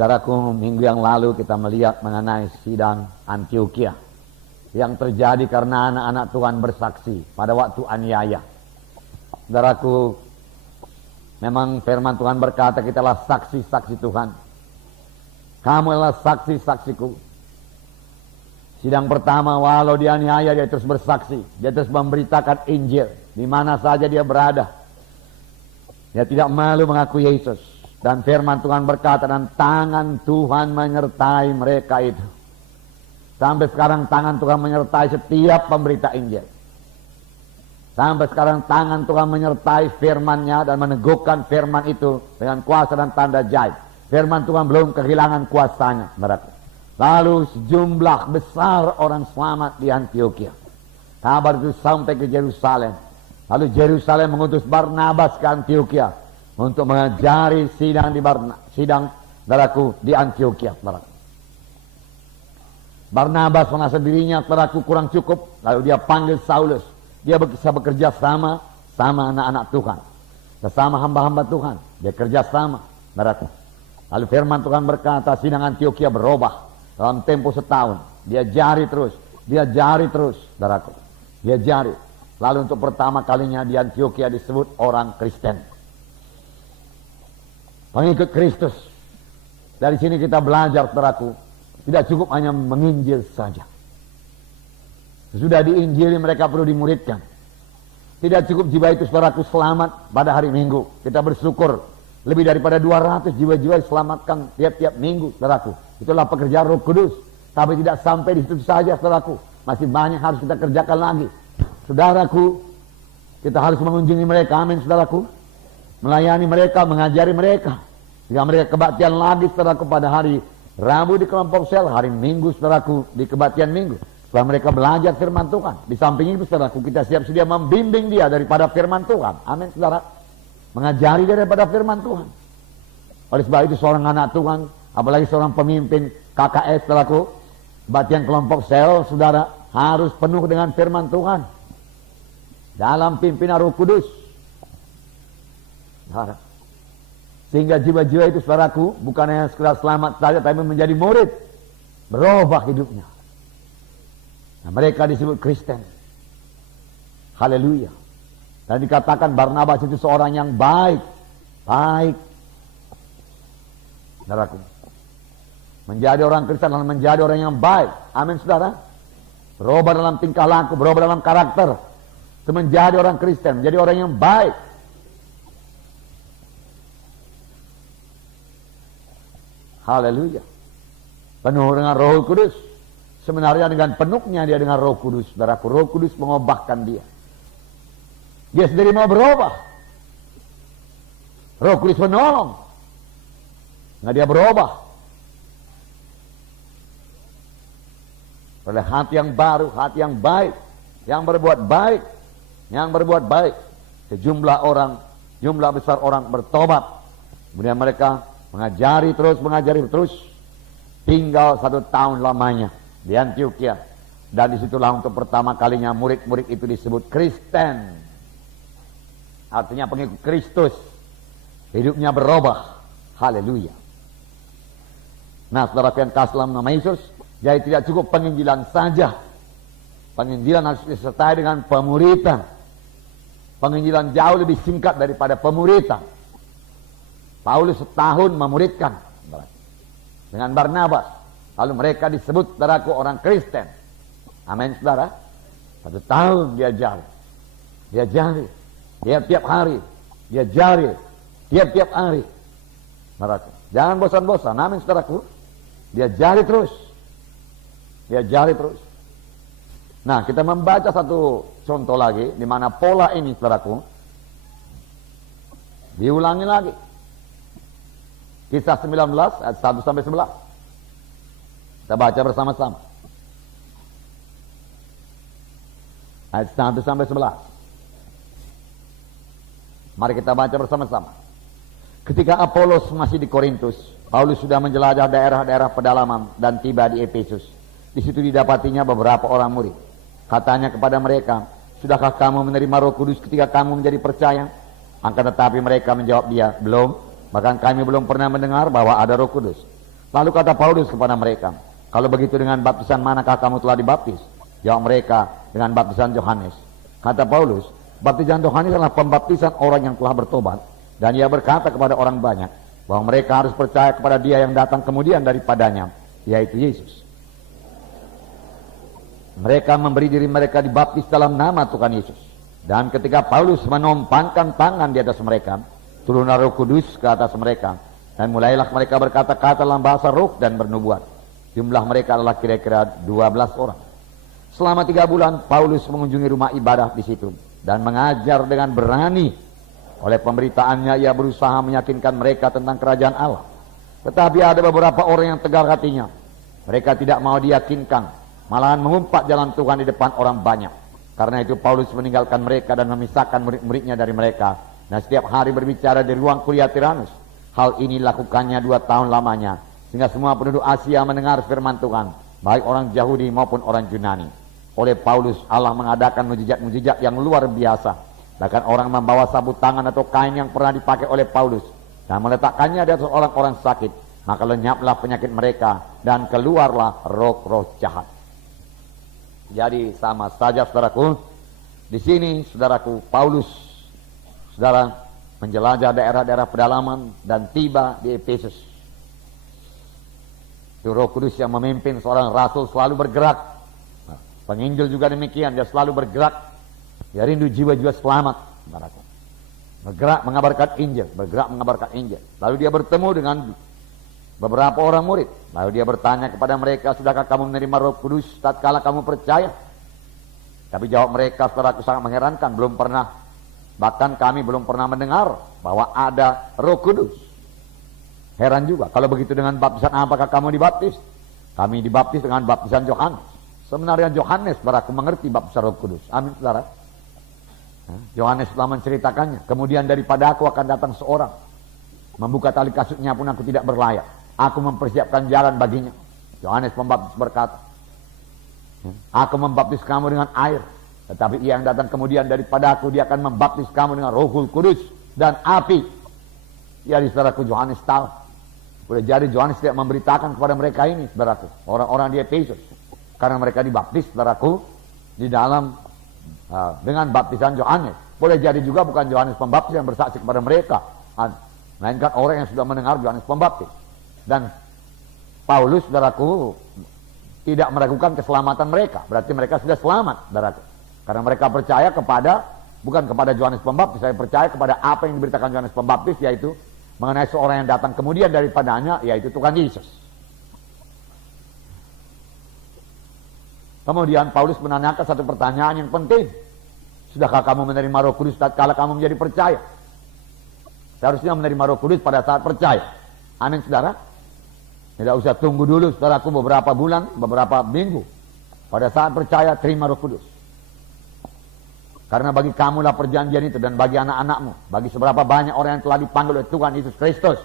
Saudaraku, minggu yang lalu kita melihat mengenai sidang Antioquia yang terjadi karena anak-anak Tuhan bersaksi pada waktu aniaya. Saudaraku, memang firman Tuhan berkata kita adalah saksi-saksi Tuhan. Kamu adalah saksi-saksiku. Sidang pertama, walau dianiaya, dia terus bersaksi. Dia terus memberitakan Injil di mana saja dia berada. Dia tidak malu mengaku Yesus. Dan firman Tuhan berkata, dan tangan Tuhan menyertai mereka itu. Sampai sekarang tangan Tuhan menyertai setiap pemberita Injil. Sampai sekarang tangan Tuhan menyertai firman-Nya dan meneguhkan firman itu dengan kuasa dan tanda ajaib. Firman Tuhan belum kehilangan kuasanya, saudaraku. Lalu sejumlah besar orang selamat di Antioquia. Kabar itu sampai ke Yerusalem. Lalu Yerusalem mengutus Barnabas ke Antioquia untuk mengajari sidang saudaraku di Antioquia, saudaraku. Barnabas merasa dirinya, saudaraku, kurang cukup. Lalu dia panggil Saulus. Dia bisa bekerja sama anak-anak Tuhan, bersama hamba-hamba Tuhan. Dia kerja sama, saudaraku. Lalu firman Tuhan berkata, sidang Antioquia berubah dalam tempo setahun. Dia jari terus, saudaraku. Dia jari. Lalu untuk pertama kalinya di Antioquia disebut orang Kristen, pengikut Kristus. Dari sini kita belajar, saudaraku, tidak cukup hanya menginjil saja. Sesudah diinjili mereka perlu dimuridkan. Tidak cukup jiwa itu, saudaraku, selamat pada hari Minggu. Kita bersyukur lebih daripada 200 jiwa-jiwa diselamatkan tiap-tiap minggu, saudaraku. Itulah pekerjaan Roh Kudus. Tapi tidak sampai di situ saja, saudaraku. Masih banyak harus kita kerjakan lagi. Saudaraku, kita harus mengunjungi mereka, amin, saudaraku. Melayani mereka, mengajari mereka. Jika mereka kebaktian lagi, saudaraku, pada hari Rabu di kelompok sel, hari Minggu, saudaraku, di kebaktian Minggu. Setelah mereka belajar firman Tuhan. Di samping itu, saudaraku, kita siap sedia membimbing dia daripada firman Tuhan. Amin, saudara. Mengajari dia daripada firman Tuhan. Oleh sebab itu, seorang anak Tuhan, apalagi seorang pemimpin KKS, saudaraku, kebaktian kelompok sel, saudara, harus penuh dengan firman Tuhan. Dalam pimpinan Roh Kudus. Sehingga jiwa-jiwa itu, saudaraku, bukan hanya sekedar selamat saja, tapi menjadi murid. Berubah hidupnya. Nah, mereka disebut Kristen. Haleluya. Dan dikatakan Barnabas itu seorang yang baik. Baik. Saudaraku. Menjadi orang Kristen adalah menjadi orang yang baik. Amin, saudara. Berubah dalam tingkah laku, berubah dalam karakter. Itu menjadi orang Kristen, menjadi orang yang baik. Haleluya. Penuh dengan Roh Kudus. Sebenarnya dengan penuhnya dia dengan Roh Kudus, saudaraku. Roh Kudus mengubahkan dia. Dia sendiri mau berubah. Roh Kudus menolong. Nah, dia berubah. Oleh hati yang baru, hati yang baik, yang berbuat baik, yang berbuat baik. Sejumlah orang, jumlah besar orang bertobat. Kemudian mereka mengajari terus. Tinggal 1 tahun lamanya di Antioquia. Dan disitulah untuk pertama kalinya murid-murid itu disebut Kristen. Artinya pengikut Kristus. Hidupnya berubah. Haleluya. Nah, saudara yang kasih dalam nama Yesus, jadi tidak cukup penginjilan saja. Penginjilan harus disertai dengan pemuritan. Penginjilan jauh lebih singkat daripada pemuritan. Paulus setahun memuridkan dengan Barnabas. Lalu mereka disebut, saudaraku, orang Kristen. Amin, saudara. 1 tahun dia jari. Dia jari. Tiap-tiap hari. Dia jari. Tiap-tiap hari. Saudaraku. Jangan bosan-bosan. Amin, saudaraku. Dia jari terus. Dia jari terus. Nah, kita membaca satu contoh lagi, di mana pola ini, saudaraku, diulangi lagi. Kisah 19 ayat 1 sampai 11. Kita baca bersama-sama. Ayat 1 sampai 11. Mari kita baca bersama-sama. Ketika Apolos masih di Korintus, Paulus sudah menjelajah daerah-daerah pedalaman dan tiba di Efesus. Di situ didapatinya beberapa orang murid. Katanya kepada mereka, sudahkah kamu menerima Roh Kudus ketika kamu menjadi percaya? Akan tetapi mereka menjawab dia, belum. Bahkan kami belum pernah mendengar bahwa ada Roh Kudus. Lalu kata Paulus kepada mereka, kalau begitu dengan baptisan manakah kamu telah dibaptis? Jawab mereka, dengan baptisan Yohanes. Kata Paulus, baptisan Yohanes adalah pembaptisan orang yang telah bertobat. Dan ia berkata kepada orang banyak, bahwa mereka harus percaya kepada dia yang datang kemudian daripadanya, yaitu Yesus. Mereka memberi diri mereka dibaptis dalam nama Tuhan Yesus. Dan ketika Paulus menumpangkan tangan di atas mereka, turunlah Roh Kudus ke atas mereka. Dan mulailah mereka berkata-kata dalam bahasa roh dan bernubuat. Jumlah mereka adalah kira-kira 12 orang. Selama 3 bulan Paulus mengunjungi rumah ibadah di situ dan mengajar dengan berani. Oleh pemberitaannya ia berusaha meyakinkan mereka tentang kerajaan Allah. Tetapi ada beberapa orang yang tegar hatinya. Mereka tidak mau diyakinkan, malahan mengumpat jalan Tuhan di depan orang banyak. Karena itu Paulus meninggalkan mereka dan memisahkan murid-muridnya dari mereka. Dan setiap hari berbicara di ruang kuliah Tiranus. Hal ini lakukannya 2 tahun lamanya, sehingga semua penduduk Asia mendengar firman Tuhan, baik orang Yahudi maupun orang Yunani. Oleh Paulus Allah mengadakan mujizat-mujizat yang luar biasa. Bahkan orang membawa sabut tangan atau kain yang pernah dipakai oleh Paulus dan meletakkannya di atas orang-orang sakit, maka lenyaplah penyakit mereka dan keluarlah roh-roh jahat. Jadi sama saja saudaraku, di sini saudaraku Paulus, saudara, menjelajah daerah-daerah pedalaman dan tiba di Efesus. Itu Roh Kudus yang memimpin, seorang rasul selalu bergerak. Nah, penginjil juga demikian, dia selalu bergerak. Dia rindu jiwa-jiwa selamat. Bergerak mengabarkan Injil, bergerak mengabarkan Injil. Lalu dia bertemu dengan beberapa orang murid. Lalu dia bertanya kepada mereka, sudahkah kamu menerima Roh Kudus tatkala kamu percaya? Tapi jawab mereka, saudaraku, sangat mengherankan, belum pernah. Bahkan kami belum pernah mendengar bahwa ada Roh Kudus. Heran juga, kalau begitu dengan baptisan apakah kamu dibaptis? Kami dibaptis dengan baptisan Yohanes. Sebenarnya Yohanes saudaraku mengerti baptisan Roh Kudus. Amin saudara. Yohanes telah menceritakannya. Kemudian daripada aku akan datang seorang, membuka tali kasutnya pun aku tidak berlayak. Aku mempersiapkan jalan baginya. Yohanes Pembaptis berkata, aku membaptis kamu dengan air. Tetapi ia yang datang kemudian daripada aku, dia akan membaptis kamu dengan Rohul Kudus dan api. Ya, saudaraku, Yohanes tahu. Boleh jadi Yohanes tidak memberitakan kepada mereka ini, saudaraku, orang-orang di Efesus. Karena mereka dibaptis, saudaraku, di dalam dengan baptisan Yohanes. Boleh jadi juga bukan Yohanes Pembaptis yang bersaksi kepada mereka, melainkan orang yang sudah mendengar Yohanes Pembaptis. Dan Paulus, saudaraku, tidak meragukan keselamatan mereka. Berarti mereka sudah selamat, saudaraku. Karena mereka percaya kepada, bukan kepada Yohanes Pembaptis, saya percaya kepada apa yang diberitakan Yohanes Pembaptis, yaitu mengenai seorang yang datang kemudian daripadanya, yaitu Tuhan Yesus. Kemudian Paulus menanyakan satu pertanyaan yang penting. Sudahkah kamu menerima Roh Kudus tatkala kamu menjadi percaya? Seharusnya menerima Roh Kudus pada saat percaya. Amin saudara. Tidak usah tunggu dulu saudaraku beberapa bulan, beberapa minggu. Pada saat percaya terima Roh Kudus. Karena bagi kamulah perjanjian itu dan bagi anak-anakmu, bagi seberapa banyak orang yang telah dipanggil oleh Tuhan Yesus Kristus.